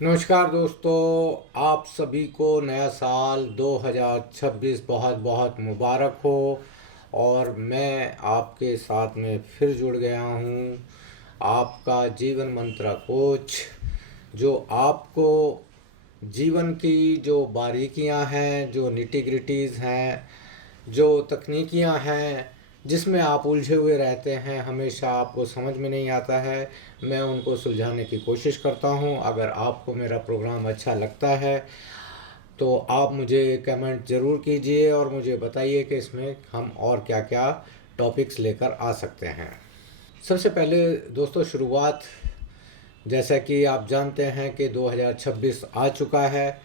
नमस्कार दोस्तों, आप सभी को नया साल 2026 बहुत बहुत मुबारक हो। और मैं आपके साथ में फिर जुड़ गया हूँ, आपका जीवन मंत्र कोच, जो आपको जीवन की जो बारीकियां हैं, जो निटी ग्रिटीज़ हैं, जो तकनीकियां हैं, जिसमें आप उलझे हुए रहते हैं, हमेशा आपको समझ में नहीं आता है, मैं उनको सुलझाने की कोशिश करता हूं। अगर आपको मेरा प्रोग्राम अच्छा लगता है तो आप मुझे कमेंट ज़रूर कीजिए और मुझे बताइए कि इसमें हम और क्या क्या टॉपिक्स लेकर आ सकते हैं। सबसे पहले दोस्तों, शुरुआत, जैसा कि आप जानते हैं कि 2026 आ चुका है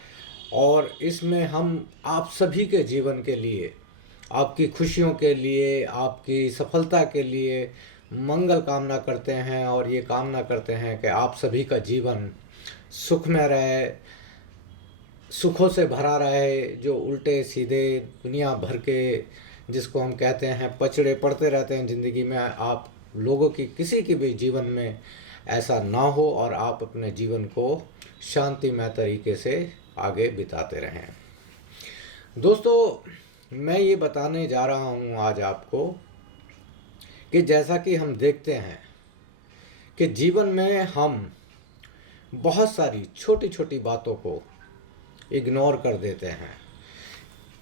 और इसमें हम आप सभी के जीवन के लिए, आपकी खुशियों के लिए, आपकी सफलता के लिए मंगल कामना करते हैं और ये कामना करते हैं कि आप सभी का जीवन सुख में रहे, सुखों से भरा रहे। जो उल्टे सीधे दुनिया भर के, जिसको हम कहते हैं पचड़े पड़ते रहते हैं ज़िंदगी में, आप लोगों की किसी की भी जीवन में ऐसा ना हो और आप अपने जीवन को शांतिमय तरीके से आगे बिताते रहें। दोस्तों, मैं ये बताने जा रहा हूँ आज आपको कि जैसा कि हम देखते हैं कि जीवन में हम बहुत सारी छोटी छोटी बातों को इग्नोर कर देते हैं।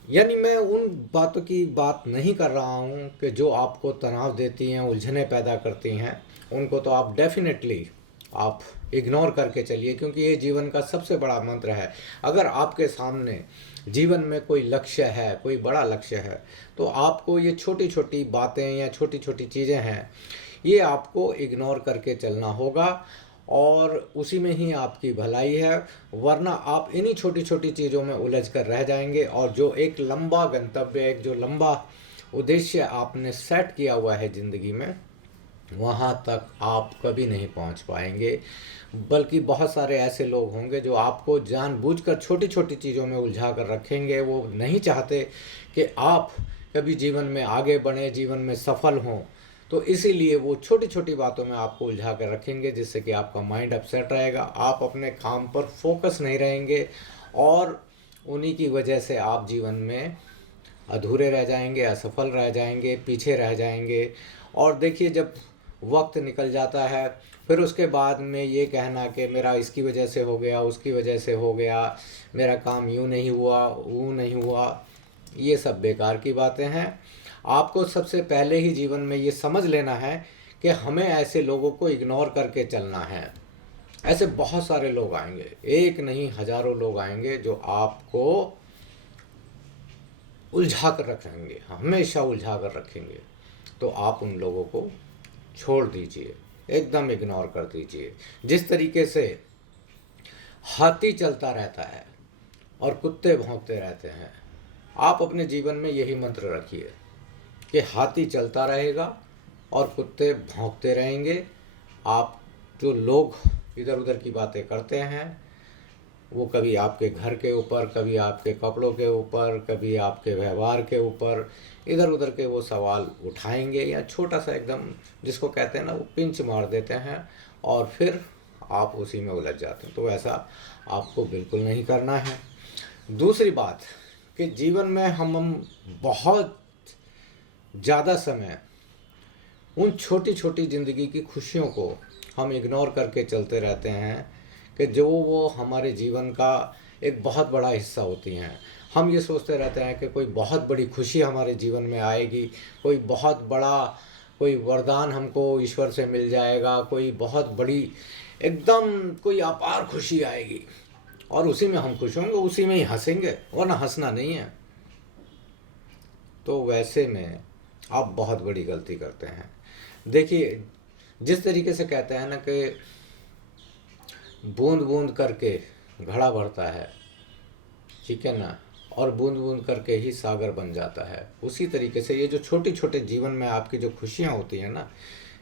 यानी मैं उन बातों की बात नहीं कर रहा हूँ कि जो आपको तनाव देती हैं, उलझनें पैदा करती हैं, उनको तो आप डेफिनेटली आप इग्नोर करके चलिए, क्योंकि ये जीवन का सबसे बड़ा मंत्र है। अगर आपके सामने जीवन में कोई लक्ष्य है, कोई बड़ा लक्ष्य है, तो आपको ये छोटी छोटी बातें या छोटी छोटी चीज़ें हैं, ये आपको इग्नोर करके चलना होगा और उसी में ही आपकी भलाई है। वरना आप इन्हीं छोटी छोटी चीज़ों में उलझ कर रह जाएंगे और जो एक लंबा गंतव्य, एक जो लंबा उद्देश्य आपने सेट किया हुआ है ज़िंदगी में, वहाँ तक आप कभी नहीं पहुँच पाएंगे। बल्कि बहुत सारे ऐसे लोग होंगे जो आपको जानबूझकर छोटी छोटी चीज़ों में उलझा कर रखेंगे। वो नहीं चाहते कि आप कभी जीवन में आगे बढ़ें, जीवन में सफल हों, तो इसीलिए वो छोटी छोटी बातों में आपको उलझा कर रखेंगे, जिससे कि आपका माइंड अपसेट रहेगा, आप अपने काम पर फोकस नहीं रहेंगे और उन्हीं की वजह से आप जीवन में अधूरे रह जाएंगे, असफल रह जाएंगे, पीछे रह जाएंगे। और देखिए, जब वक्त निकल जाता है, फिर उसके बाद में ये कहना कि मेरा इसकी वजह से हो गया, उसकी वजह से हो गया, मेरा काम यूँ नहीं हुआ, वो नहीं हुआ, ये सब बेकार की बातें हैं। आपको सबसे पहले ही जीवन में ये समझ लेना है कि हमें ऐसे लोगों को इग्नोर करके चलना है। ऐसे बहुत सारे लोग आएंगे, एक नहीं हजारों लोग आएंगे जो आपको उलझा कर रखेंगे, हमेशा उलझा कर रखेंगे। तो आप उन लोगों को छोड़ दीजिए, एकदम इग्नोर कर दीजिए। जिस तरीके से हाथी चलता रहता है और कुत्ते भौंकते रहते हैं, आप अपने जीवन में यही मंत्र रखिए कि हाथी चलता रहेगा और कुत्ते भौंकते रहेंगे। आप जो लोग इधर उधर की बातें करते हैं, वो कभी आपके घर के ऊपर, कभी आपके कपड़ों के ऊपर, कभी आपके व्यवहार के ऊपर इधर उधर के वो सवाल उठाएंगे, या छोटा सा एकदम, जिसको कहते हैं ना, वो पिंच मार देते हैं और फिर आप उसी में उलझ जाते हैं। तो ऐसा आपको बिल्कुल नहीं करना है। दूसरी बात कि जीवन में हम बहुत ज़्यादा समय उन छोटी छोटी ज़िंदगी की खुशियों को हम इग्नोर करके चलते रहते हैं कि जो वो हमारे जीवन का एक बहुत बड़ा हिस्सा होती हैं। हम ये सोचते रहते हैं कि कोई बहुत बड़ी खुशी हमारे जीवन में आएगी, कोई बहुत बड़ा कोई वरदान हमको ईश्वर से मिल जाएगा, कोई बहुत बड़ी एकदम कोई अपार खुशी आएगी और उसी में हम खुश होंगे, उसी में ही हंसेंगे, वरना हंसना नहीं है। तो वैसे में आप बहुत बड़ी गलती करते हैं। देखिए, जिस तरीके से कहते हैं ना कि बूंद बूंद करके घड़ा भरता है, ठीक है ना, और बूंद बूंद करके ही सागर बन जाता है। उसी तरीके से ये जो छोटे छोटे जीवन में आपकी जो खुशियाँ होती हैं ना,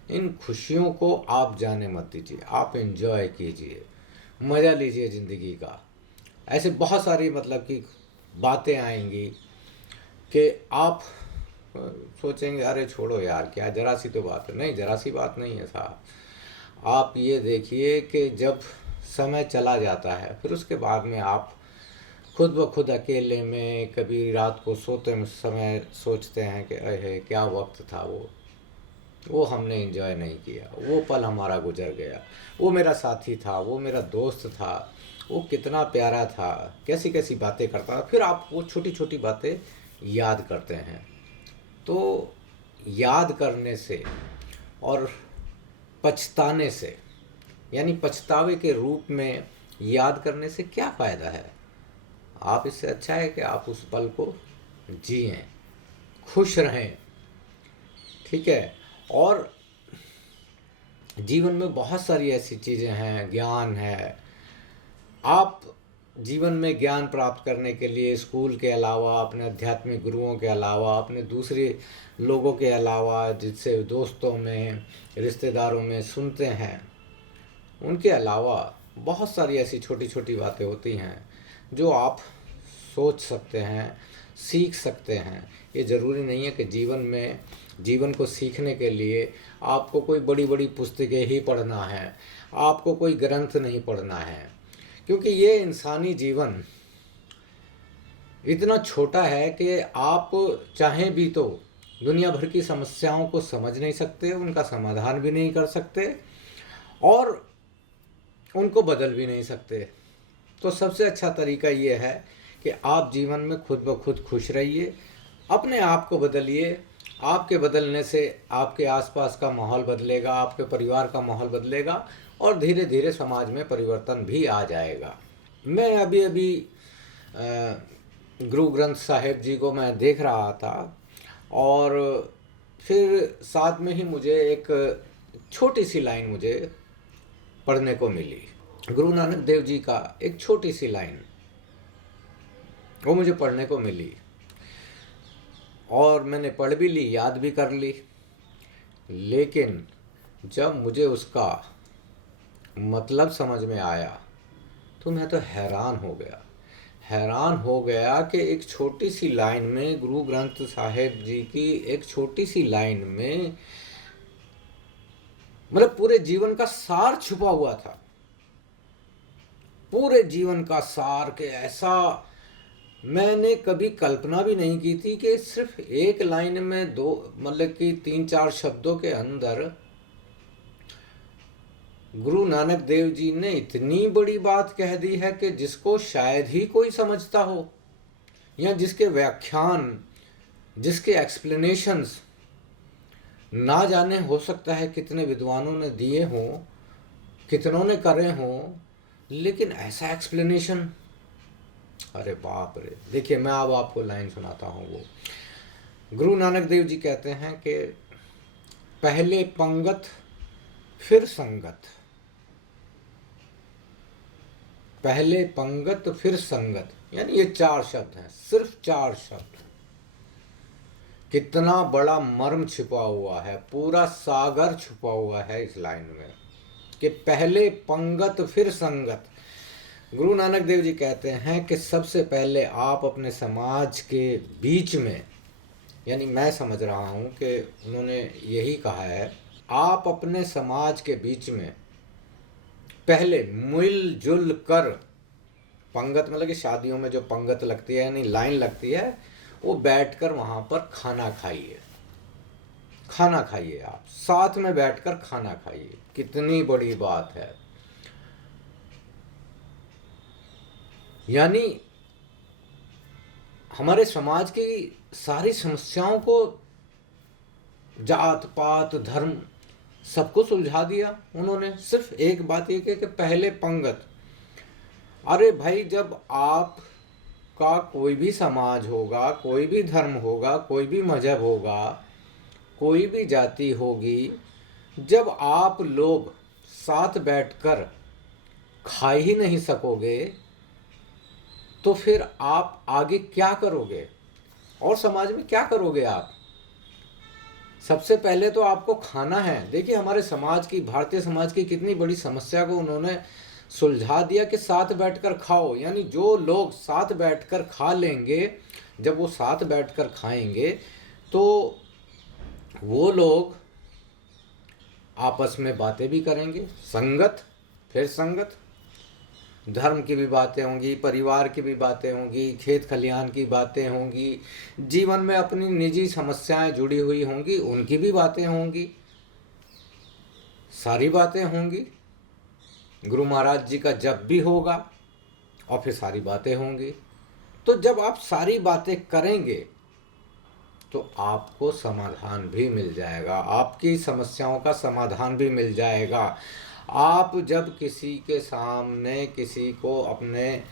इन खुशियों को आप जाने मत दीजिए, आप एंजॉय कीजिए, मज़ा लीजिए ज़िंदगी का। ऐसे बहुत सारी मतलब कि बातें आएंगी कि आप सोचेंगे अरे छोड़ो यार, क्या जरा सी तो बात है। नहीं, जरा सी बात नहीं है साहब। आप ये देखिए कि जब समय चला जाता है, फिर उसके बाद में आप खुद ब खुद अकेले में कभी रात को सोते समय सोचते हैं कि अरे क्या वक्त था वो हमने एंजॉय नहीं किया, वो पल हमारा गुजर गया, वो मेरा साथी था, वो मेरा दोस्त था, वो कितना प्यारा था, कैसी कैसी बातें करता था। फिर आप वो छोटी छोटी बातें याद करते हैं। तो याद करने से और पछताने से, यानी पछतावे के रूप में याद करने से क्या फ़ायदा है? आप इससे अच्छा है कि आप उस पल को जिएं, खुश रहें, ठीक है। और जीवन में बहुत सारी ऐसी चीज़ें हैं, ज्ञान है। आप जीवन में ज्ञान प्राप्त करने के लिए स्कूल के अलावा, अपने आध्यात्मिक गुरुओं के अलावा, अपने दूसरे लोगों के अलावा, जिससे दोस्तों में, रिश्तेदारों में सुनते हैं, उनके अलावा बहुत सारी ऐसी छोटी छोटी बातें होती हैं जो आप सोच सकते हैं, सीख सकते हैं। ये ज़रूरी नहीं है कि जीवन को सीखने के लिए आपको कोई बड़ी बड़ी पुस्तकें ही पढ़ना है, आपको कोई ग्रंथ नहीं पढ़ना है, क्योंकि ये इंसानी जीवन इतना छोटा है कि आप चाहें भी तो दुनिया भर की समस्याओं को समझ नहीं सकते, उनका समाधान भी नहीं कर सकते और उनको बदल भी नहीं सकते। तो सबसे अच्छा तरीका ये है कि आप जीवन में खुद ब खुद खुश रहिए, अपने आप को बदलिए। आपके बदलने से आपके आसपास का माहौल बदलेगा, आपके परिवार का माहौल बदलेगा और धीरे धीरे समाज में परिवर्तन भी आ जाएगा। मैं अभी अभी गुरु ग्रंथ साहिब जी को मैं देख रहा था और फिर साथ में ही मुझे एक छोटी सी लाइन मुझे पढ़ने को मिली। गुरु नानक देव जी का एक छोटी सी लाइन वो मुझे पढ़ने को मिली और मैंने पढ़ भी ली, याद भी कर ली। लेकिन जब मुझे उसका मतलब समझ में आया तो मैं तो हैरान हो गया कि एक छोटी सी लाइन में, गुरु ग्रंथ साहिब जी की एक छोटी सी लाइन में, मतलब पूरे जीवन का सार छुपा हुआ था। पूरे जीवन का सार के ऐसा मैंने कभी कल्पना भी नहीं की थी कि सिर्फ एक लाइन में मतलब कि 3-4 शब्दों के अंदर गुरु नानक देव जी ने इतनी बड़ी बात कह दी है कि जिसको शायद ही कोई समझता हो, या जिसके व्याख्यान, जिसके एक्सप्लेनेशंस ना जाने हो सकता है कितने विद्वानों ने दिए हों, कितनों ने करे हों, लेकिन ऐसा एक्सप्लेनेशन, अरे बाप रे। देखिए मैं अब आपको लाइन सुनाता हूँ। वो गुरु नानक देव जी कहते हैं कि पहले पंगत फिर संगत, पहले पंगत फिर संगत, यानी ये 4 शब्द हैं, सिर्फ 4 शब्द। कितना बड़ा मर्म छिपा हुआ है, पूरा सागर छुपा हुआ है इस लाइन में कि पहले पंगत फिर संगत। गुरु नानक देव जी कहते हैं कि सबसे पहले आप अपने समाज के बीच में, यानी मैं समझ रहा हूँ कि उन्होंने यही कहा है, आप अपने समाज के बीच में पहले मिलजुल कर, पंगत मतलब कि शादियों में जो पंगत लगती है यानी लाइन लगती है, वो बैठकर वहाँ पर खाना खाइए। आप साथ में बैठकर खाना खाइए। कितनी बड़ी बात है। यानी हमारे समाज की सारी समस्याओं को, जात पात धर्म सबको सुलझा दिया उन्होंने। सिर्फ एक बात ये कि पहले पंगत। अरे भाई, जब आप का कोई भी समाज होगा, कोई भी धर्म होगा, कोई भी मजहब होगा, कोई भी जाति होगी, जब आप लोग साथ बैठकर खा ही नहीं सकोगे तो फिर आप आगे क्या करोगे और समाज में क्या करोगे आप? सबसे पहले तो आपको खाना है। देखिए हमारे समाज की, भारतीय समाज की कितनी बड़ी समस्या को उन्होंने सुलझा दिया कि साथ बैठकर खाओ। यानी जो लोग साथ बैठकर खा लेंगे, जब वो साथ बैठकर खाएंगे तो वो लोग आपस में बातें भी करेंगे। संगत फिर संगत। धर्म की भी बातें होंगी, परिवार की भी बातें होंगी, खेत खलिहान की बातें होंगी, जीवन में अपनी निजी समस्याएं जुड़ी हुई होंगी, उनकी भी बातें होंगी, सारी बातें होंगी। गुरु महाराज जी का जप भी होगा और फिर सारी बातें होंगी। तो जब आप सारी बातें करेंगे तो आपको समाधान भी मिल जाएगा, आपकी समस्याओं का समाधान भी मिल जाएगा। आप जब किसी के सामने किसी को अपने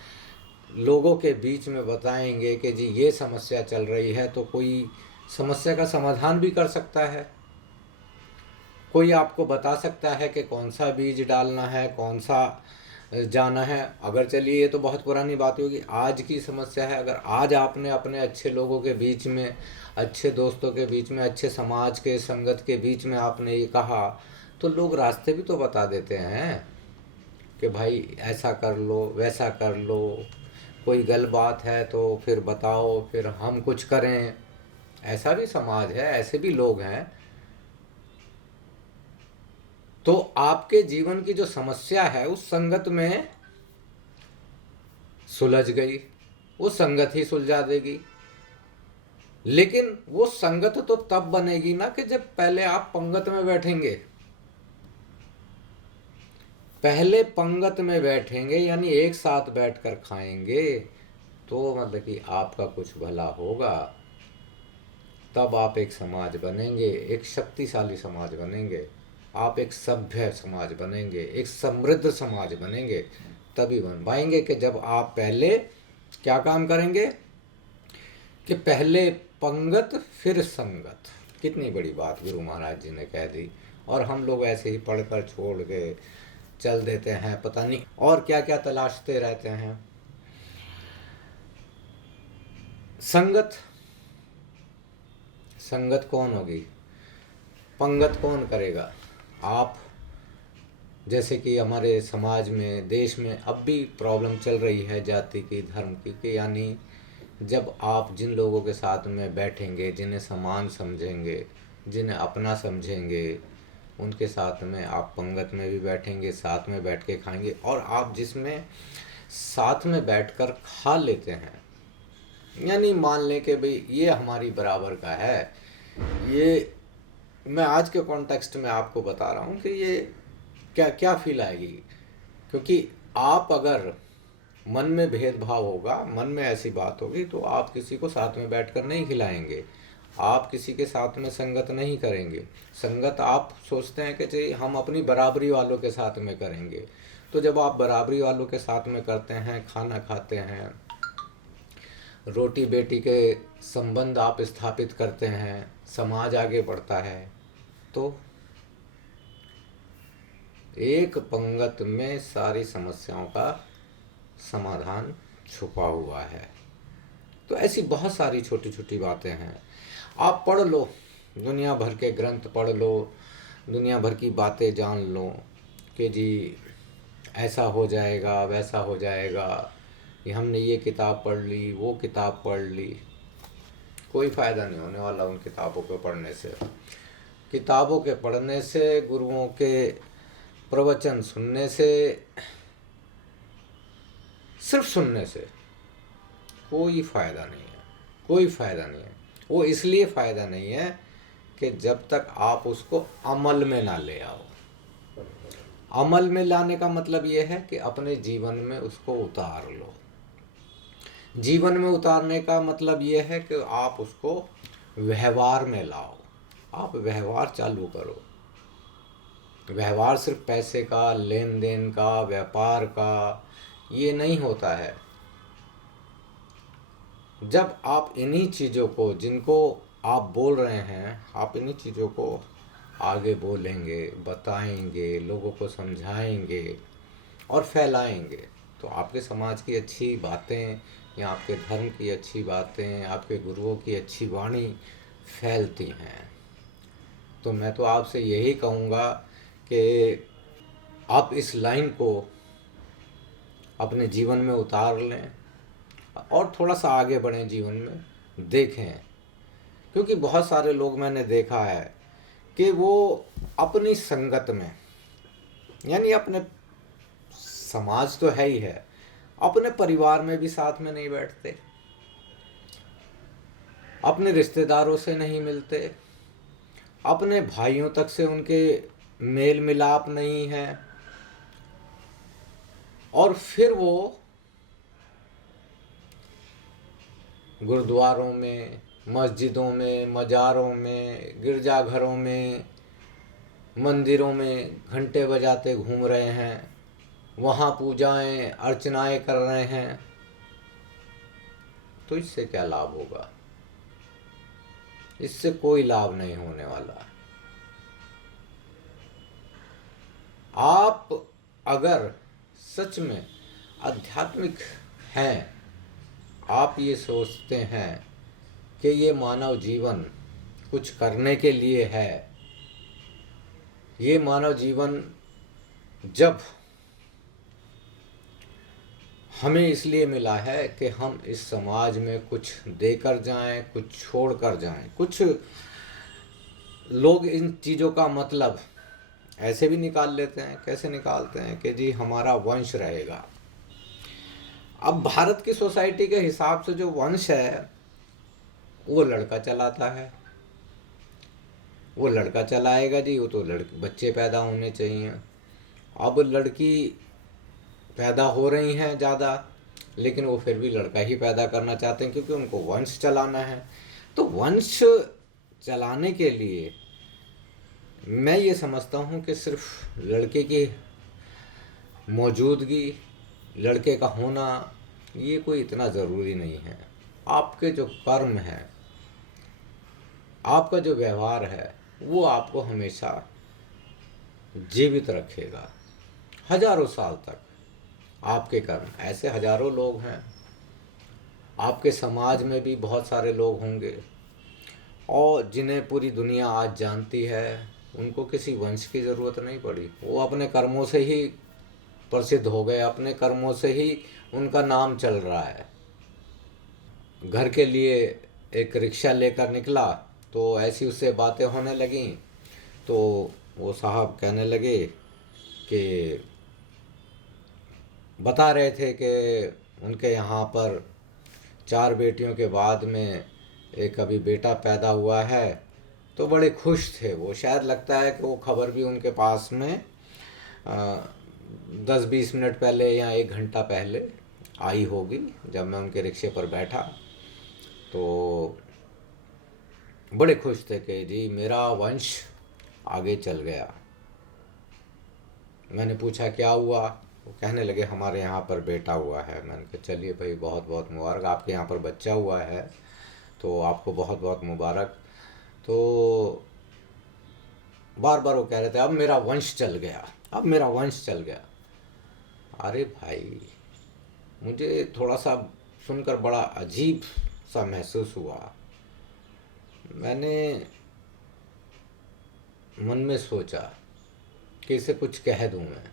लोगों के बीच में बताएंगे कि जी ये समस्या चल रही है, तो कोई समस्या का समाधान भी कर सकता है। कोई आपको बता सकता है कि कौन सा बीज डालना है, कौन सा जाना है। अगर चलिए ये तो बहुत पुरानी बात होगी, आज की समस्या है। अगर आज आपने अपने अच्छे लोगों के बीच में, अच्छे दोस्तों के बीच में, अच्छे समाज के संगत के बीच में आपने ये कहा, तो लोग रास्ते भी तो बता देते हैं कि भाई ऐसा कर लो, वैसा कर लो, कोई गलत बात है तो फिर बताओ, फिर हम कुछ करें। ऐसा भी समाज है, ऐसे भी लोग हैं। तो आपके जीवन की जो समस्या है उस संगत में सुलझ गई, वो संगत ही सुलझा देगी। लेकिन वो संगत तो तब बनेगी ना कि जब पहले आप पंगत में बैठेंगे। पहले पंगत में बैठेंगे यानी एक साथ बैठकर खाएंगे, तो मतलब कि आपका कुछ भला होगा। तब आप एक समाज बनेंगे, एक शक्तिशाली समाज बनेंगे, आप एक सभ्य समाज बनेंगे, एक समृद्ध समाज बनेंगे। तभी बन पाएंगे कि जब आप पहले क्या काम करेंगे कि पहले पंगत फिर संगत। कितनी बड़ी बात गुरु महाराज जी ने कह दी, और हम लोग ऐसे ही पढ़कर छोड़ के चल देते हैं, पता नहीं और क्या क्या तलाशते रहते हैं। संगत, संगत कौन होगी, पंगत कौन करेगा? आप जैसे कि हमारे समाज में, देश में अब भी प्रॉब्लम चल रही है जाति की, धर्म की, कि यानी जब आप जिन लोगों के साथ में बैठेंगे, जिन्हें समान समझेंगे, जिन्हें अपना समझेंगे, उनके साथ में आप पंगत में भी बैठेंगे, साथ में बैठ के खाएंगे। और आप जिसमें साथ में बैठकर खा लेते हैं, यानी मान लें कि भाई ये हमारी बराबर का है, ये मैं आज के कॉन्टेक्स्ट में आपको बता रहा हूँ कि ये क्या क्या फील आएगी। क्योंकि आप अगर मन में भेदभाव होगा, मन में ऐसी बात होगी, तो आप किसी को साथ में बैठकर नहीं खिलाएंगे, आप किसी के साथ में संगत नहीं करेंगे। संगत आप सोचते हैं कि जी हम अपनी बराबरी वालों के साथ में करेंगे। तो जब आप बराबरी वालों के साथ में करते हैं, खाना खाते हैं, रोटी बेटी के संबंध आप स्थापित करते हैं, समाज आगे बढ़ता है, तो एक पंगत में सारी समस्याओं का समाधान छुपा हुआ है। तो ऐसी बहुत सारी छोटी छोटी बातें हैं। आप पढ़ लो, दुनिया भर के ग्रंथ पढ़ लो, दुनिया भर की बातें जान लो कि जी ऐसा हो जाएगा, वैसा हो जाएगा, कि हमने ये किताब पढ़ ली, वो किताब पढ़ ली। कोई फ़ायदा नहीं होने वाला उन किताबों को पढ़ने से। किताबों के पढ़ने से, गुरुओं के प्रवचन सुनने से, सिर्फ सुनने से कोई फ़ायदा नहीं है, कोई फ़ायदा नहीं है। वो इसलिए फ़ायदा नहीं है कि जब तक आप उसको अमल में ना ले आओ। अमल में लाने का मतलब ये है कि अपने जीवन में उसको उतार लो। जीवन में उतारने का मतलब ये है कि आप उसको व्यवहार में लाओ, आप व्यवहार चालू करो। व्यवहार सिर्फ पैसे का, लेन देन का, व्यापार का, ये नहीं होता है। जब आप इन्हीं चीज़ों को, जिनको आप बोल रहे हैं, आप इन्हीं चीज़ों को आगे बोलेंगे, बताएंगे, लोगों को समझाएंगे और फैलाएंगे, तो आपके समाज की अच्छी बातें या आपके धर्म की अच्छी बातें, आपके गुरुओं की अच्छी वाणी फैलती हैं। तो मैं तो आपसे यही कहूँगा कि आप इस लाइन को अपने जीवन में उतार लें और थोड़ा सा आगे बढ़ें जीवन में, देखें। क्योंकि बहुत सारे लोग मैंने देखा है कि वो अपनी संगत में, यानी अपने समाज तो है ही है, अपने परिवार में भी साथ में नहीं बैठते, अपने रिश्तेदारों से नहीं मिलते, अपने भाइयों तक से उनके मेल मिलाप नहीं है, और फिर वो गुरुद्वारों में, मस्जिदों में, मज़ारों में, गिरजाघरों में, मंदिरों में घंटे बजाते घूम रहे हैं, वहाँ पूजाएं अर्चनाएं कर रहे हैं। तो इससे क्या लाभ होगा? इससे कोई लाभ नहीं होने वाला। आप अगर सच में आध्यात्मिक हैं, आप ये सोचते हैं कि ये मानव जीवन कुछ करने के लिए है, ये मानव जीवन जब हमें इसलिए मिला है कि हम इस समाज में कुछ देकर जाएं, कुछ छोड़ कर जाएं। कुछ लोग इन चीज़ों का मतलब ऐसे भी निकाल लेते हैं। कैसे निकालते हैं कि जी हमारा वंश रहेगा। अब भारत की सोसाइटी के हिसाब से जो वंश है वो लड़का चलाता है, वो लड़का चलाएगा जी, वो तो लड़के बच्चे पैदा होने चाहिए। अब लड़की पैदा हो रही हैं ज़्यादा, लेकिन वो फिर भी लड़का ही पैदा करना चाहते हैं क्योंकि उनको वंश चलाना है। तो वंश चलाने के लिए मैं ये समझता हूँ कि सिर्फ लड़के की मौजूदगी, लड़के का होना, ये कोई इतना ज़रूरी नहीं है। आपके जो कर्म हैं, आपका जो व्यवहार है, वो आपको हमेशा जीवित रखेगा हजारों साल तक। आपके कर्म, ऐसे हजारों लोग हैं, आपके समाज में भी बहुत सारे लोग होंगे और जिन्हें पूरी दुनिया आज जानती है, उनको किसी वंश की ज़रूरत नहीं पड़ी। वो अपने कर्मों से ही प्रसिद्ध हो गए, अपने कर्मों से ही उनका नाम चल रहा है। घर के लिए एक रिक्शा लेकर निकला तो ऐसी उससे बातें होने लगीं, तो वो साहब कहने लगे कि बता रहे थे कि उनके यहाँ पर 4 बेटियों के बाद में एक अभी बेटा पैदा हुआ है। तो बड़े खुश थे वो। शायद लगता है कि वो खबर भी उनके पास में 10-20 मिनट पहले या 1 घंटा पहले आई होगी। जब मैं उनके रिक्शे पर बैठा तो बड़े खुश थे कि जी मेरा वंश आगे चल गया। मैंने पूछा क्या हुआ? वो कहने लगे हमारे यहाँ पर बेटा हुआ है। मैंने कहा चलिए भाई, बहुत बहुत मुबारक, आपके यहाँ पर बच्चा हुआ है तो आपको बहुत बहुत मुबारक। तो बार बार वो कह रहे थे अब मेरा वंश चल गया, अब मेरा वंश चल गया। अरे भाई, मुझे थोड़ा सा सुनकर बड़ा अजीब सा महसूस हुआ। मैंने मन में सोचा कि इसे कुछ कह दूं मैं।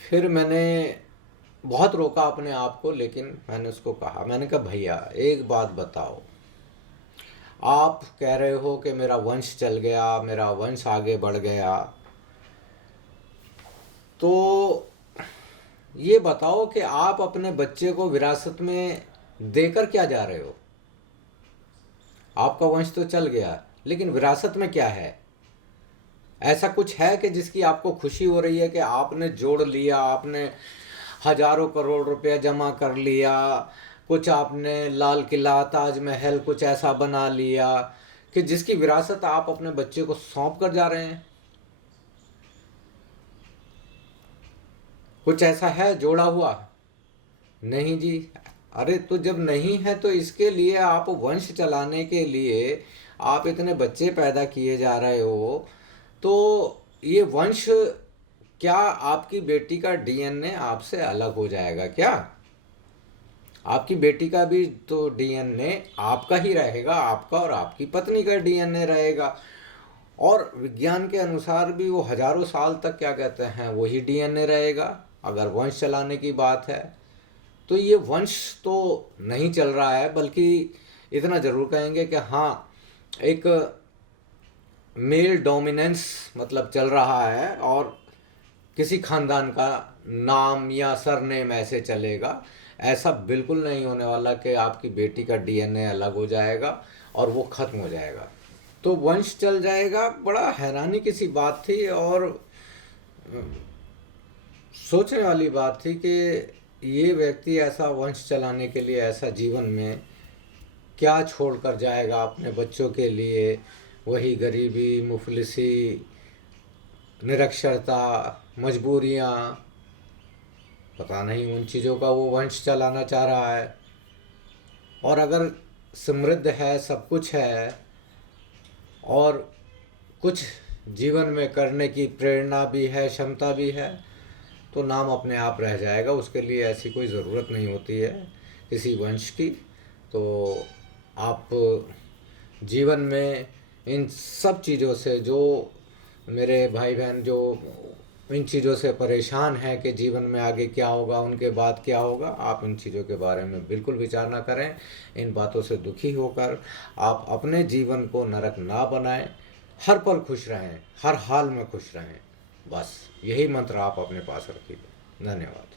फिर मैंने बहुत रोका अपने आप को, लेकिन मैंने उसको कहा, मैंने कहा भैया एक बात बताओ, आप कह रहे हो कि मेरा वंश चल गया, मेरा वंश आगे बढ़ गया, तो ये बताओ कि आप अपने बच्चे को विरासत में देकर क्या जा रहे हो? आपका वंश तो चल गया, लेकिन विरासत में क्या है? ऐसा कुछ है कि जिसकी आपको खुशी हो रही है कि आपने जोड़ लिया, आपने हजारों करोड़ रुपया जमा कर लिया, कुछ आपने लाल किला, ताजमहल कुछ ऐसा बना लिया कि जिसकी विरासत आप अपने बच्चे को सौंप कर जा रहे हैं? कुछ ऐसा है जोड़ा हुआ? नहीं जी। अरे तो जब नहीं है तो इसके लिए आप वंश चलाने के लिए आप इतने बच्चे पैदा किए जा रहे हो, तो ये वंश, क्या आपकी बेटी का डीएनए आपसे अलग हो जाएगा क्या? आपकी बेटी का भी तो डीएनए आपका ही रहेगा, आपका और आपकी पत्नी का डीएनए रहेगा। और विज्ञान के अनुसार भी वो हजारों साल तक क्या कहते हैं वही डीएनए रहेगा, अगर वंश चलाने की बात है। तो ये वंश तो नहीं चल रहा है, बल्कि इतना ज़रूर कहेंगे कि हाँ, एक मेल डोमिनेंस मतलब चल रहा है और किसी खानदान का नाम या सरनेम ऐसे चलेगा। ऐसा बिल्कुल नहीं होने वाला कि आपकी बेटी का डीएनए अलग हो जाएगा और वो खत्म हो जाएगा, तो वंश चल जाएगा। बड़ा हैरानी की सी बात थी और सोचने वाली बात थी कि ये व्यक्ति ऐसा वंश चलाने के लिए, ऐसा जीवन में क्या छोड़ कर जाएगा अपने बच्चों के लिए। वही गरीबी, मुफलिसी, निरक्षरता, मजबूरियाँ, पता नहीं उन चीज़ों का वो वंश चलाना चाह रहा है। और अगर समृद्ध है, सब कुछ है और कुछ जीवन में करने की प्रेरणा भी है, क्षमता भी है, तो नाम अपने आप रह जाएगा। उसके लिए ऐसी कोई ज़रूरत नहीं होती है किसी वंश की। तो आप जीवन में इन सब चीज़ों से, जो मेरे भाई बहन जो इन चीज़ों से परेशान हैं कि जीवन में आगे क्या होगा, उनके बाद क्या होगा, आप इन चीज़ों के बारे में बिल्कुल विचार ना करें। इन बातों से दुखी होकर आप अपने जीवन को नरक ना बनाएं। हर पल खुश रहें, हर हाल में खुश रहें। बस यही मंत्र आप अपने पास रखिए। धन्यवाद।